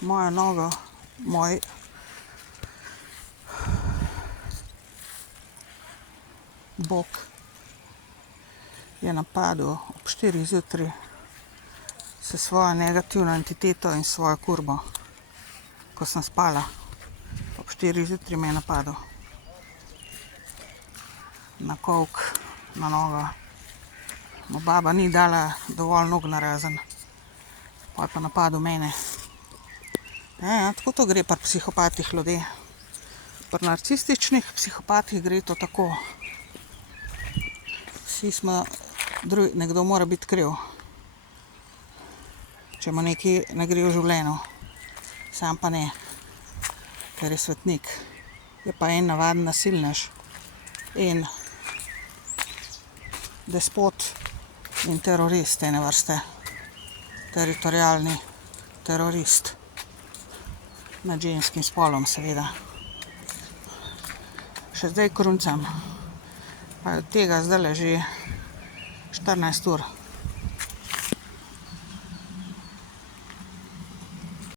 moja noga, moj bog je napadel ob 4 zjutraj s svojo negativno entiteto in svojo kurbo, ko sem spala. Ob 4 zjutraj me je napadel. Na kolk, na nogo. Mu baba ni dala dovolj nog narazen. Pa je pa napadel mene. Ja, tako to gre pri psihopatih ljudje. Pri narcističnih psihopatih gre to tako. Vsi smo nekdo mora biti kriv, če mu nekaj ne gre v življenju. Sam pa ne, ker je svetnik. Je pa en navaden nasilnež in despot in terorist ene vrste. Teritorialni terorist. Nad ženskim spolom, seveda. Še zdaj kruncam. Pa od tega zdajle že 14 ur.